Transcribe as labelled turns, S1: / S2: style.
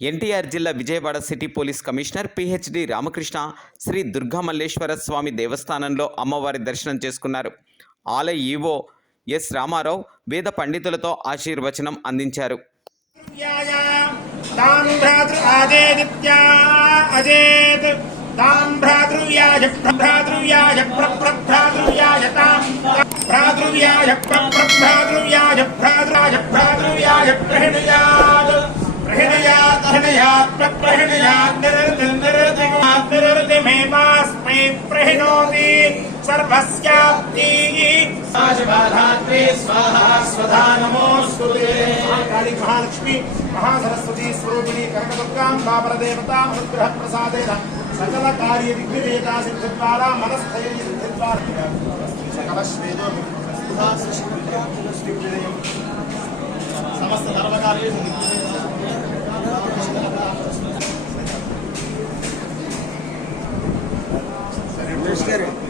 S1: ఎన్టీఆర్ జిల్లా Vijayawada city police commissioner PhD Ramakrishna Sri Durgamalleswara Swamy దేవస్థానంలో అమ్మవారి దర్శనం చేసుకున్నారు ఆలయ ఈవో ఎస్ రామారావు వేద పండితులతో ఆశీర్వచనం అందించారు
S2: భ్రాతృవ్యాయ భ్రాతృవ్యాయ భ్రాతృవ్యాయ तत्प्रहणयान्निरतिमेवास्मै प्रहिणोति सर्वस्याप्ति महालक्ष्मी महासरस्वती स्वरूपिणी कर्कदुर्गां बाबरदेवता अनुग्रह प्रसादेन सकल कार्य विघ्नवेदा सिद्धिद्वारा मनस्थैर्य सिद्धिद्वारा समस्त सर्वकार्येषु Deus queira.